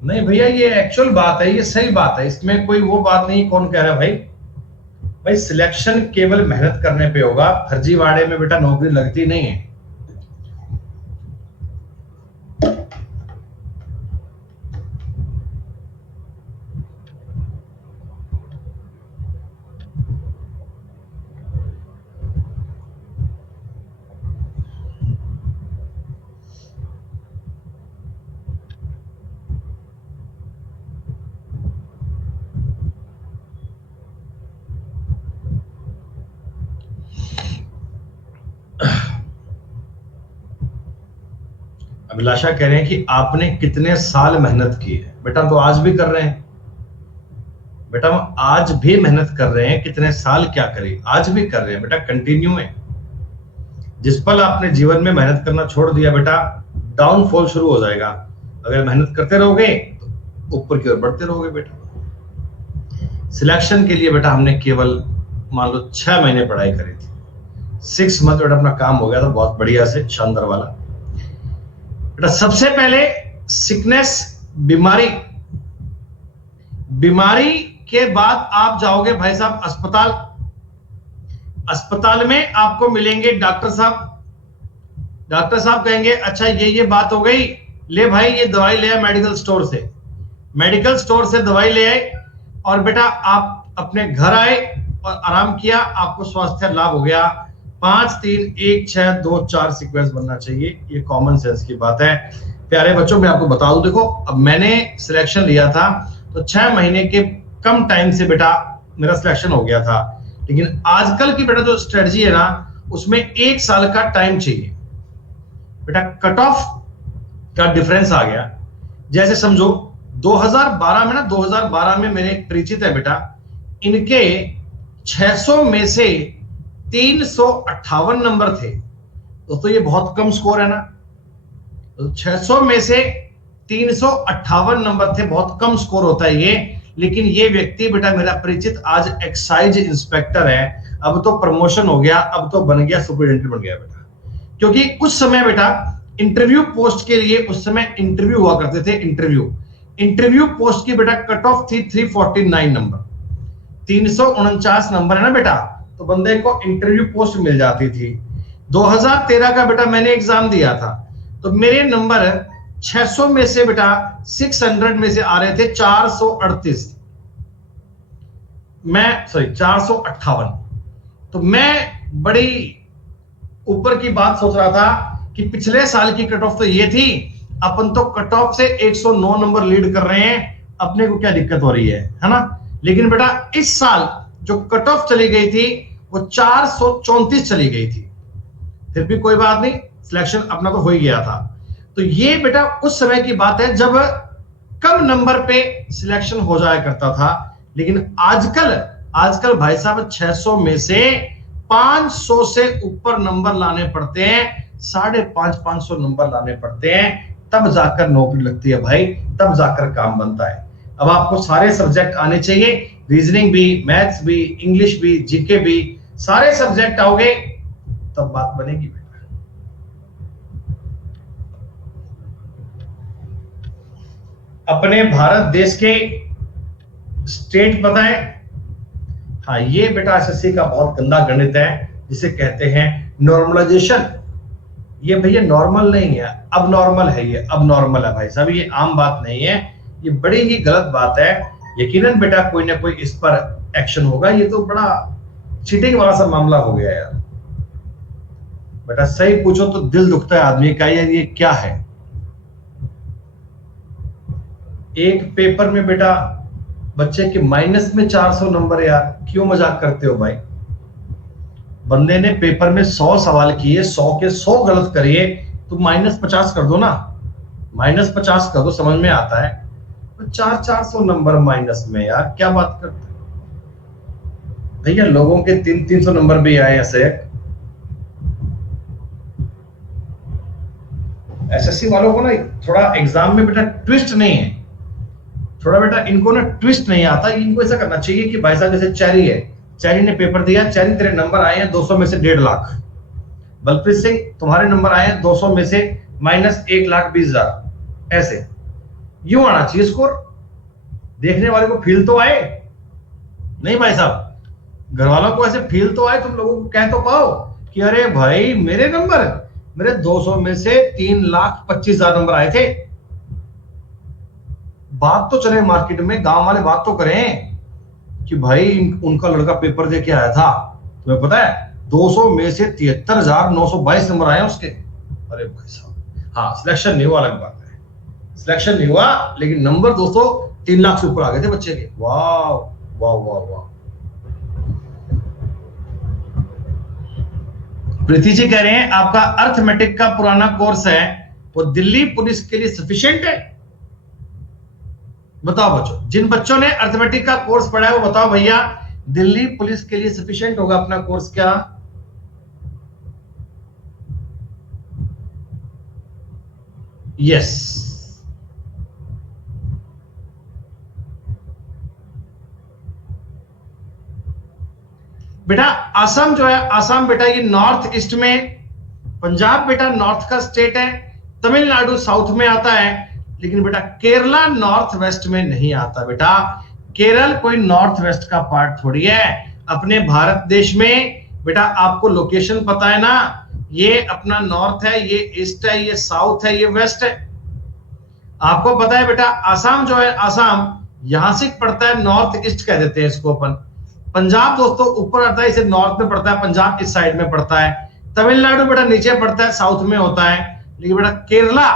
नहीं भैया ये एक्चुअल बात है, ये सही बात है, इसमें कोई वो बात नहीं कौन कह रहा है भाई। भाई सिलेक्शन केवल मेहनत करने पे होगा, फर्जीवाड़े में बेटा नौकरी लगती नहीं है। अभिलाषा कह रहे हैं कि आपने कितने साल मेहनत की है। बेटा तो आज भी कर रहे हैं, बेटा हम आज भी मेहनत कर रहे हैं, कितने साल क्या करें, आज भी कर रहे हैं बेटा, कंटिन्यू है। जिस पल आपने जीवन में मेहनत करना छोड़ दिया बेटा, डाउनफॉल शुरू हो जाएगा। अगर मेहनत करते रहोगे तो ऊपर की ओर बढ़ते रहोगे बेटा। सिलेक्शन के लिए बेटा हमने केवल मान लो 6 महीने पढ़ाई करी थी, 6 मंथ बेटा अपना काम हो गया था बहुत बढ़िया से, शानदार वाला बेटा। सबसे पहले सिकनेस, बीमारी, बीमारी के बाद आप जाओगे भाई साहब अस्पताल, अस्पताल में आपको मिलेंगे डॉक्टर साहब। डॉक्टर साहब कहेंगे अच्छा ये बात हो गई, ले भाई ये दवाई ले आए मेडिकल स्टोर से, मेडिकल स्टोर से दवाई ले आए, और बेटा आप अपने घर आए और आराम किया, आपको स्वास्थ्य लाभ हो गया। 5 3 1 6 2 4 सीक्वेंस बनना चाहिए, ये कॉमन सेंस की बात है। प्यारे बच्चों मैं आपको बता दूं, देखो अब मैंने सिलेक्शन लिया था तो 6 महीने के कम टाइम से बेटा मेरा सिलेक्शन हो गया था, लेकिन आजकल की बेटा जो स्ट्रेटजी है ना उसमें 1 साल का टाइम चाहिए बेटा। कट ऑफ का डिफरेंस आ गया। जैसे समझो 2012 में ना, 2012 में मेरे एक परिचित है बेटा, इनके 600 में से 358 नंबर थे। दोस्तों ये बहुत कम स्कोर है ना, तो 600 में से 358 नंबर थे, बहुत कम स्कोर होता है ये। लेकिन ये व्यक्ति बेटा मेरा परिचित आज एक्साइज इंस्पेक्टर है, अब तो प्रमोशन हो गया, अब तो बन गया सुपरिटेंडेंट बन गया बेटा। क्योंकि उस समय बेटा इंटरव्यू पोस्ट के लिए, उस समय इंटरव्यू हुआ करते थे, इंटरव्यू पोस्ट की बेटा कट ऑफ थी 349 नंबर, 349 नंबर है ना बेटा, तो बंदे को इंटरव्यू पोस्ट मिल जाती थी। 2013 का बेटा मैंने एग्जाम दिया था, तो मेरे नंबर 600 में से बेटा 600 में से आ रहे थे 438, मैं सॉरी 458। तो मैं बड़ी ऊपर की बात सोच रहा था कि पिछले साल की कट ऑफ तो ये थी, अपन तो कट ऑफ से 109 नंबर लीड कर रहे हैं, अपने को क्या दिक्कत हो रही है ना। लेकिन बेटा इस साल जो कट ऑफ चली गई थी वो 434 चली गई थी, फिर भी कोई बात नहीं, सिलेक्शन अपना तो हो ही गया था। तो ये बेटा उस समय की बात है जब कम नंबर पे सिलेक्शन हो जाया करता था। लेकिन आजकल भाई साहब 600 में से 500 से ऊपर नंबर लाने पड़ते हैं, 550 नंबर लाने पड़ते हैं, तब जाकर नौकरी लगती है भाई, तब जाकर काम बनता है। अब आपको सारे सब्जेक्ट आने चाहिए, रीजनिंग भी, मैथ्स भी, इंग्लिश भी, जीके भी, सारे सब्जेक्ट आओगे तब बात बनेगी बेटा। अपने भारत देश के स्टेट पता है? हाँ, ये बेटा एसएससी का बहुत गंदा गणित है जिसे कहते हैं नॉर्मलाइजेशन। ये भैया नॉर्मल नहीं है, अब नॉर्मल है, ये अब नॉर्मल है भाई साहब, ये आम बात नहीं है, ये बड़ी ही गलत बात है। यकीनन बेटा कोई ना कोई इस पर एक्शन होगा, ये तो बड़ा चीटिंग वाला सा मामला हो गया यार बेटा। सही पूछो तो दिल दुखता है आदमी का, यार ये क्या है। एक पेपर में बेटा बच्चे के माइनस में 400 नंबर, यार क्यों मजाक करते हो भाई। बंदे ने पेपर में 100 सवाल किए, 100 के 100 गलत करिए तो -50 कर दो ना, -50 कर दो, समझ में आता है। तो 400 नंबर माइनस में, यार क्या बात करते भैया। लोगों के 300 नंबर भी आए ऐसे। एसएससी वालों को ना थोड़ा एग्जाम में बेटा ट्विस्ट नहीं है, थोड़ा बेटा इनको ना ट्विस्ट नहीं आता। इनको ऐसा करना चाहिए कि भाई साहब जैसे चैरी है, चैरी ने पेपर दिया, चैरी तेरे नंबर आए हैं 200 में से 1.5 लाख, बलप्रीत सिंह तुम्हारे नंबर आए हैं 200 में से -1,20,000, ऐसे यूं आना चाहिए स्कोर। देखने वाले को फील तो आए, नहीं भाई साहब, घर वालों को ऐसे फील तो आए, तुम लोगों को कह तो पाओ कि अरे भाई मेरे 200 में से 3,25,000 नंबर आए थे। बात तो चले मार्केट में, गांव वाले बात तो करें कि भाई उनका लड़का पेपर दे के आया था, तुम्हें पता है 200 में से 73,922 नंबर आए उसके। अरे भाई साहब, हाँ सिलेक्शन नहीं हुआ अलग बात है, सिलेक्शन नहीं हुआ, लेकिन नंबर दोस्तों 3 लाख से ऊपर आ गए थे बच्चे के। वाह वाह वाह वाह। प्रीति जी कह रहे हैं आपका अर्थमेटिक का पुराना कोर्स है वो दिल्ली पुलिस के लिए सफिशिएंट है। बताओ बच्चों, जिन बच्चों ने अर्थमेटिक का कोर्स पढ़ा है वो बताओ भैया, दिल्ली पुलिस के लिए सफिशिएंट होगा अपना कोर्स क्या? यस बेटा। असम जो है, असम बेटा ये नॉर्थ ईस्ट में, पंजाब बेटा नॉर्थ का स्टेट है, तमिलनाडु साउथ में आता है, लेकिन बेटा केरला नॉर्थ वेस्ट में नहीं आता बेटा। केरल कोई नॉर्थ वेस्ट का पार्ट थोड़ी है अपने भारत देश में बेटा। आपको लोकेशन पता है ना, ये अपना नॉर्थ है, ये ईस्ट है, ये साउथ है, ये वेस्ट है। आपको पता है बेटा आसाम जो है, आसाम यहां से पड़ता है, नॉर्थ ईस्ट कह देते हैं इसको अपन। पंजाब दोस्तों ऊपर आता है, इसे नॉर्थ में पड़ता है, पंजाब इस साइड में पड़ता है। तमिलनाडु बेटा नीचे पड़ता है, साउथ में होता है। लेकिन बेटा केरला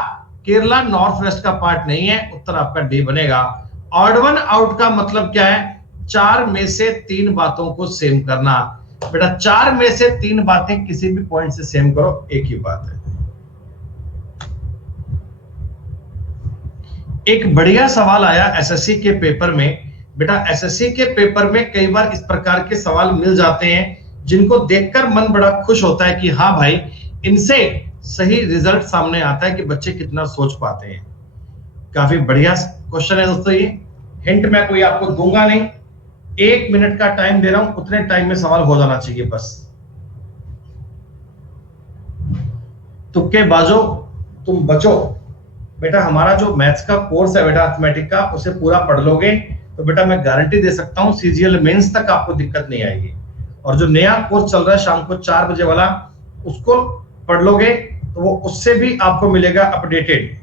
केरला नॉर्थ वेस्ट का पार्ट नहीं है, उत्तर आपका डी बनेगा। ऑड वन आउट का मतलब क्या है? 4 में से 3 बातों को सेम करना। बेटा 4 में से 3 बातें किसी भी पॉइंट से सेम करो, एक ही बात है। एक बढ़िया सवाल आया एसएससी के पेपर में। बेटा एसएससी के पेपर में कई बार इस प्रकार के सवाल मिल जाते हैं जिनको देखकर मन बड़ा खुश होता है कि हाँ भाई, इनसे सही रिजल्ट सामने आता है कि बच्चे कितना सोच पाते हैं। काफी बढ़िया क्वेश्चन है दोस्तों ये। हिंट मैं कोई आपको दूंगा नहीं, 1 मिनट का टाइम दे रहा हूं, उतने टाइम में सवाल हो जाना चाहिए बस। तुक्के बाजो तुम बचो। बेटा हमारा जो मैथ्स का कोर्स है बेटा अर्थमेटिक का, उसे पूरा पढ़ लोगे तो बेटा मैं गारंटी दे सकता हूं सीजीएल मेंस तक आपको दिक्कत नहीं आएगी। और जो नया कोर्स चल रहा है शाम को 4 बजे वाला, उसको पढ़ लोगे तो वो उससे भी आपको मिलेगा अपडेटेड।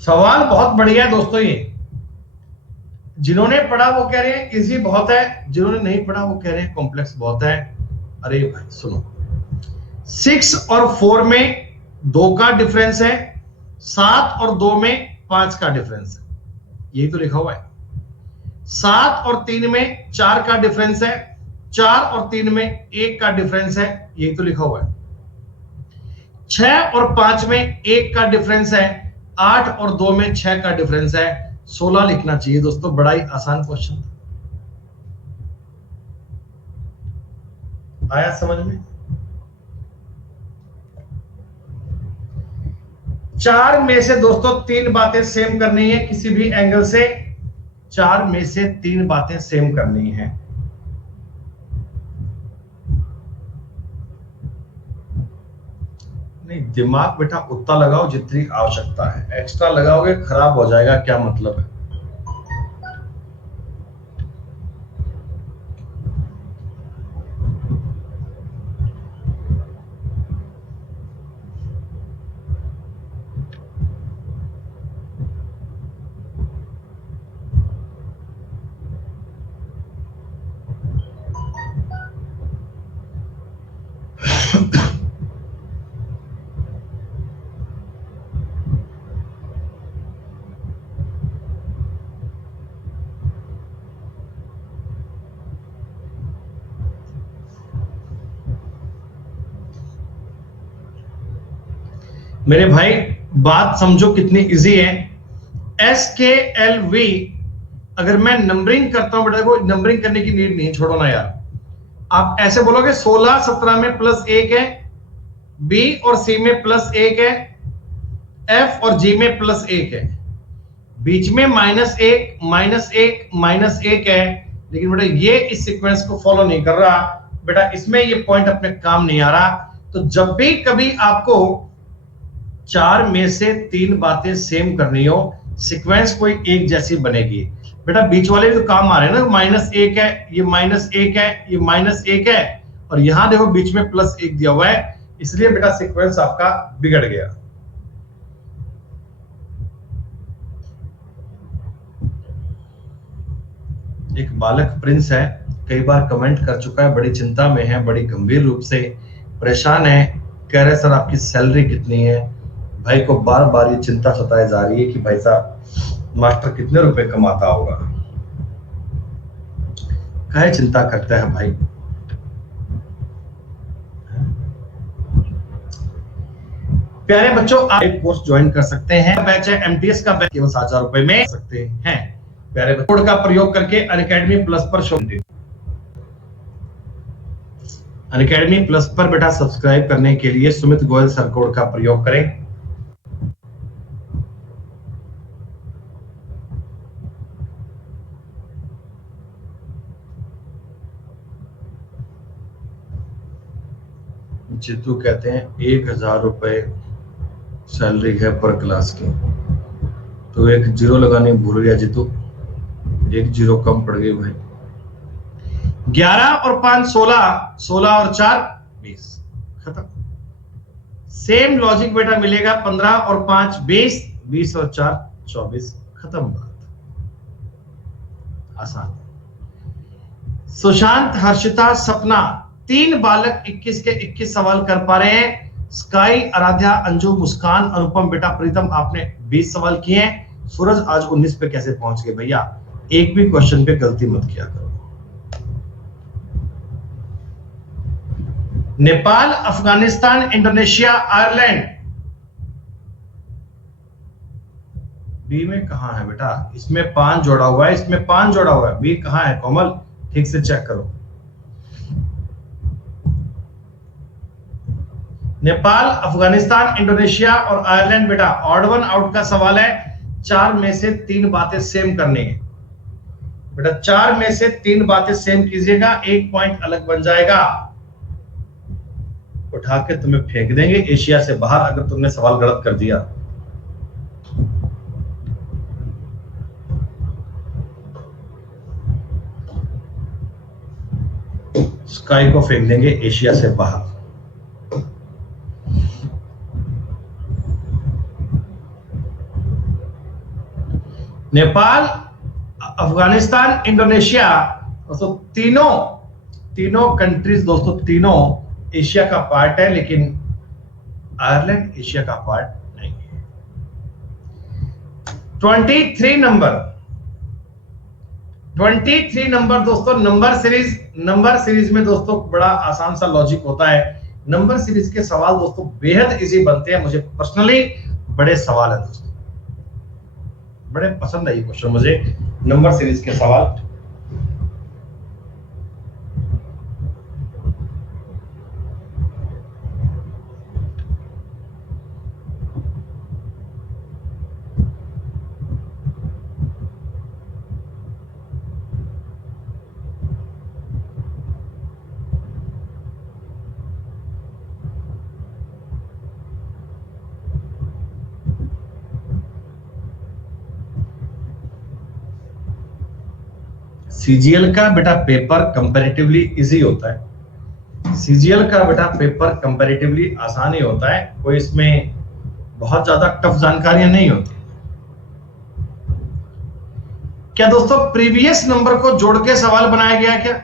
सवाल बहुत बढ़िया है दोस्तों ये। जिन्होंने पढ़ा वो कह रहे हैं इजी बहुत है, जिन्होंने नहीं पढ़ा वो कह रहे हैं कॉम्प्लेक्स बहुत है। अरे भाई सुनो, 6 और 4 में 2 का डिफरेंस है, 7 और 2 में 5 का डिफरेंस है, यही तो लिखा हुआ है। 7 और 3 में 4 का डिफरेंस है, 4 और 3 में 1 का डिफरेंस है, यही तो लिखा हुआ है। 6 और 5 में 1 का डिफरेंस है, 8 और 2 में 6 का डिफरेंस है, 16 लिखना चाहिए दोस्तों। बड़ा ही आसान क्वेश्चन था, आया समझ में? 4 में से दोस्तों 3 बातें सेम करनी है किसी भी एंगल से। 4 में से 3 बातें सेम करनी है। नहीं, दिमाग बेटा उतना लगाओ जितनी आवश्यकता है, एक्स्ट्रा लगाओगे खराब हो जाएगा, क्या मतलब है? मेरे भाई बात समझो कितनी इजी है। SKLV अगर मैं नंबरिंग करता हूं बेटा, देखो नंबरिंग करने की नीड नहीं, छोड़ो ना यार। आप ऐसे बोलोगे 16 17 में +1 है, B और C में +1 है, F और G में +1 है, बीच में -1 -1 -1 है। लेकिन बेटा ये इस सीक्वेंस को फॉलो नहीं कर रहा बेटा, इसमें ये पॉइंट अपने काम नहीं आ रहा। तो जब भी कभी आपको 4 में से 3 बातें सेम करनी हो, सीक्वेंस कोई एक जैसी बनेगी। बेटा बीच वाले भी तो काम आ रहे हैं ना, -1 है, ये -1 है, ये -1 है, और यहां देखो बीच में +1 दिया हुआ है, इसलिए बेटा सीक्वेंस आपका बिगड़ गया। एक बालक प्रिंस है, कई बार कमेंट कर चुका है, बड़ी चिंता में है, बड़ी गंभीर रूप से परेशान है, कह रहे सर आपकी सैलरी कितनी है। भाई को बार बार ये चिंता सताई जा रही है कि भाई साहब मास्टर कितने रुपए कमाता होगा। काहे चिंता करता है भाई? प्यारे बच्चों, आप एक कोर्स ज्वाइन कर सकते हैं, बैच है एमटीएस का बैच, केवल 7,000 रुपए में सकते हैं। प्यारे बच्चों, कोड का प्रयोग करके अनअकैडमी प्लस पर अनअकैडमी प्लस पर बेटा सब्सक्राइब करने के लिए सुमित गोयल सर कोड का प्रयोग करें। जितू कहते हैं 1,000 रुपए सैलरी है पर क्लास की, तो एक जीरो लगाने भूल गया जितू, एक जीरो कम पड़ गई भाई। 11 और 5 16, 16 और 4 20, खत्म। सेम लॉजिक बेटा मिलेगा, 15 और 5 20, 20 और 4 24, खत्म बात, आसान। सुशांत, हर्षिता, सपना, 3 बालक 21 के 21 सवाल कर पा रहे हैं। स्काई, आराध्या, अंजू, मुस्कान, अनुपम, बेटा प्रीतम आपने 20 सवाल किए हैं। सूरज आज 19 पे कैसे पहुंच गए भैया? एक भी क्वेश्चन पे गलती मत किया करो। Nepal, Afghanistan, Indonesia, Ireland. B में कहां है बेटा? इसमें 5 जोड़ा हुआ है, इसमें 5 जोड़ा हुआ है। बी कहां है कोमल? ठीक से चेक करो। नेपाल, अफगानिस्तान, इंडोनेशिया और आयरलैंड बेटा ऑड वन आउट का सवाल है। 4 में से 3 बातें सेम करनी है बेटा। 4 में से 3 बातें सेम कीजिएगा, 1 पॉइंट अलग बन जाएगा। उठा के तुम्हें फेंक देंगे एशिया से बाहर अगर तुमने सवाल गलत कर दिया। स्काई को फेंक देंगे एशिया से बाहर। नेपाल, अफगानिस्तान, इंडोनेशिया, दोस्तों तीनों कंट्रीज दोस्तों तीनों एशिया का पार्ट है, लेकिन आयरलैंड एशिया का पार्ट नहीं है। 23 नंबर दोस्तों, नंबर सीरीज में दोस्तों बड़ा आसान सा लॉजिक होता है। नंबर सीरीज के सवाल दोस्तों बेहद इजी बनते हैं। मुझे पर्सनली बड़े सवाल है दोस्तों, बड़े पसंद है ये क्वेश्चन मुझे, नंबर सीरीज के सवाल। सीजीएल का बेटा पेपर कंपैरेटिवली इजी होता है। सीजीएल का बेटा पेपर कंपैरेटिवली आसान ही होता है, कोई इसमें बहुत ज्यादा टफ जानकारियां नहीं होती। क्या दोस्तों प्रीवियस नंबर को जोड़ के सवाल बनाया गया क्या?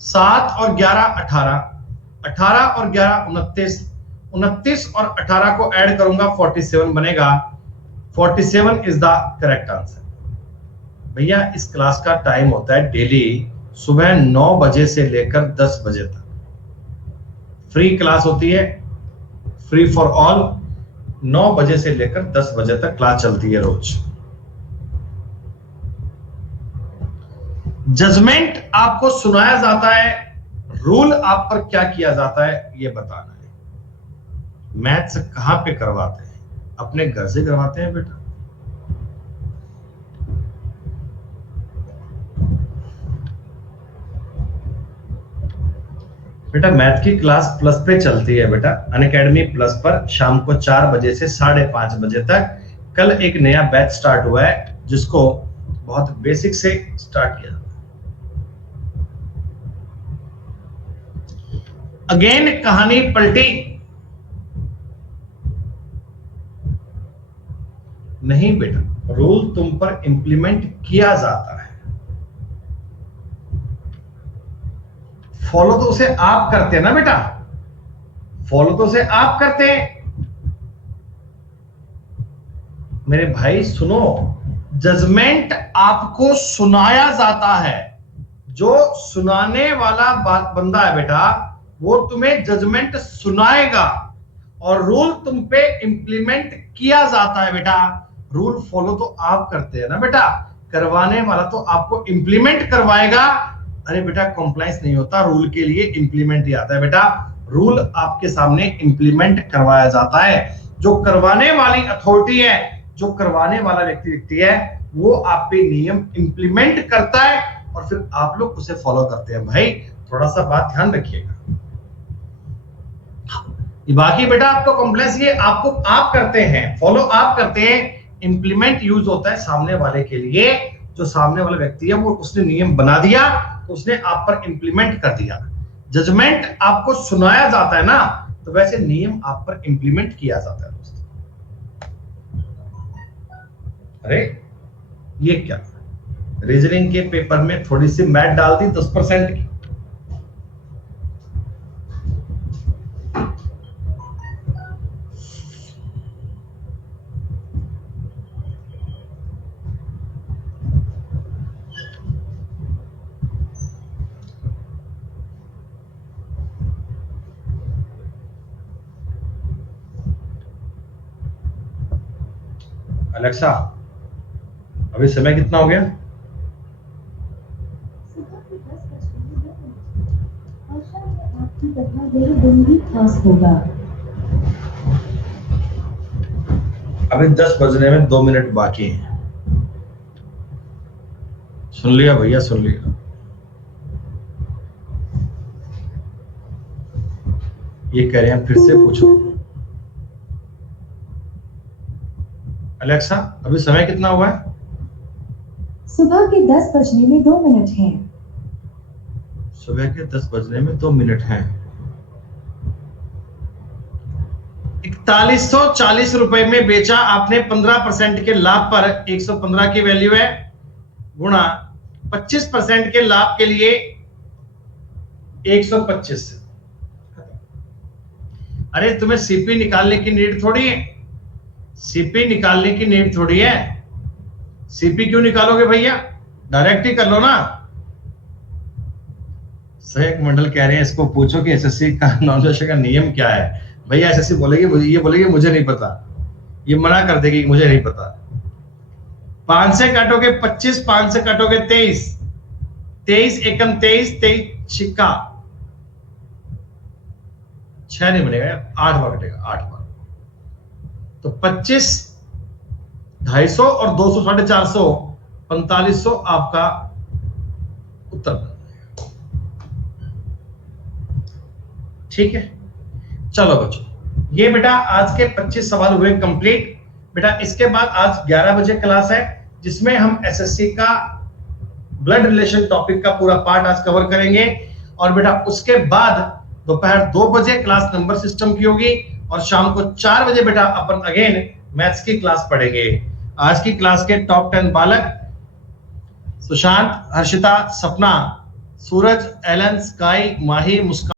7 और 11 18, 18 और 11 29, 29 और 18 को ऐड करूंगा 47 बनेगा। 47 इज द करेक्ट आंसर। भैया इस क्लास का टाइम होता है डेली सुबह 9 बजे से लेकर 10 बजे तक। फ्री क्लास होती है, फ्री फॉर ऑल। 9 बजे से लेकर 10 बजे तक क्लास चलती है रोज। जजमेंट आपको सुनाया जाता है, रूल आप पर क्या किया जाता है ये बताना है। मैथ्स कहां पे करवाते हैं? अपने घर से करवाते हैं बेटा। बेटा मैथ की क्लास प्लस पे चलती है बेटा, अनअकैडमी प्लस पर शाम को 4 बजे से 5:30 बजे तक। कल एक नया बैच स्टार्ट हुआ है जिसको बहुत बेसिक से स्टार्ट किया। अगेन कहानी पलटी नहीं बेटा, रूल तुम पर इंप्लीमेंट किया जाता है। फॉलो तो उसे आप करते हैं ना बेटा, फॉलो तो उसे आप करते हैं। मेरे भाई सुनो, जजमेंट आपको सुनाया जाता है। जो सुनाने वाला बंदा है बेटा वो तुम्हें जजमेंट सुनाएगा और रूल तुम पे इंप्लीमेंट किया जाता है बेटा। रूल फॉलो तो आप करते हैं ना बेटा, करवाने वाला तो आपको इंप्लीमेंट करवाएगा। अरे बेटा कॉम्प्लायंस नहीं होता, रूल के लिए इंप्लीमेंट ही आता है बेटा। रूल आपके सामने इंप्लीमेंट करवाया जाता है। जो करवाने वाली अथॉरिटी है, जो करवाने वाला व्यक्ति है, वो आप पे नियम इंप्लीमेंट करता है और फिर आप लोग उसे फॉलो करते हैं। भाई थोड़ा सा बात ध्यान रखिएगा। बाकी बेटा आपको कॉम्प्लेक्स ये आपको आप करते हैं, फॉलो आप करते हैं। इंप्लीमेंट यूज होता है सामने वाले के लिए। जो सामने वाला व्यक्ति है वो उसने नियम बना दिया, उसने आप पर इंप्लीमेंट कर दिया। जजमेंट आपको सुनाया जाता है ना, तो वैसे नियम आप पर इंप्लीमेंट किया जाता है दोस्तों। अरे ये क्या, रीजनिंग के पेपर में थोड़ी सी मैथ डाल दी 10% की। अलेक्सा, अभी समय कितना हो गया? आपकी कथा मेरे दिन भी खास होगा। अभी 10 बजने में 2 मिनट बाकी हैं। सुन लिया भैया, सुन लिया। ये कह रहे हैं फिर से पूछो। अलेक्सा, अभी समय कितना हुआ है? सुबह के 10 बजने में 2 मिनट हैं। सुबह के 10 बजने में 2 मिनट हैं। 4140 रुपए में बेचा आपने 15% के लाभ पर, 115 की वैल्यू है, गुणा 25% के लाभ के लिए 125 से। अरे तुम्हें सीपी निकालने की नीड थोड़ी है, सीपी निकालने की नीड थोड़ी है। सीपी क्यों निकालोगे भैया, डायरेक्ट ही कर लो ना। सहक मंडल कह रहे हैं इसको पूछो कि एसएससी का नॉन का नियम क्या है। भैया एसएससी बोलेगी, ये बोलेगी मुझे नहीं पता, ये मना कर देगी मुझे नहीं पता। 5 से काटोगे 25, 5 से काटोगे 23, 23 एकम 23, 23 छिक्का 6 नहीं बनेगा यार, 8 बार कटेगा, 8 बार। तो 25, 250 और 200 450, 4500 आपका उत्तर। ठीक है, चलो बच्चों, ये बेटा आज के 25 सवाल हुए कंप्लीट। बेटा इसके बाद आज 11 बजे क्लास है, जिसमें हम एसएससी का ब्लड रिलेशन टॉपिक का पूरा पार्ट आज कवर करेंगे। और बेटा उसके बाद दोपहर 2 बजे क्लास नंबर सिस्टम की होगी, और शाम को 4 बजे बेटा अपन अगेन मैथ्स की क्लास पढ़ेंगे। आज की क्लास के टॉप 10 बालक सुशांत, हर्षिता, सपना, सूरज, एलन, स्काई, माही, मुस्कान।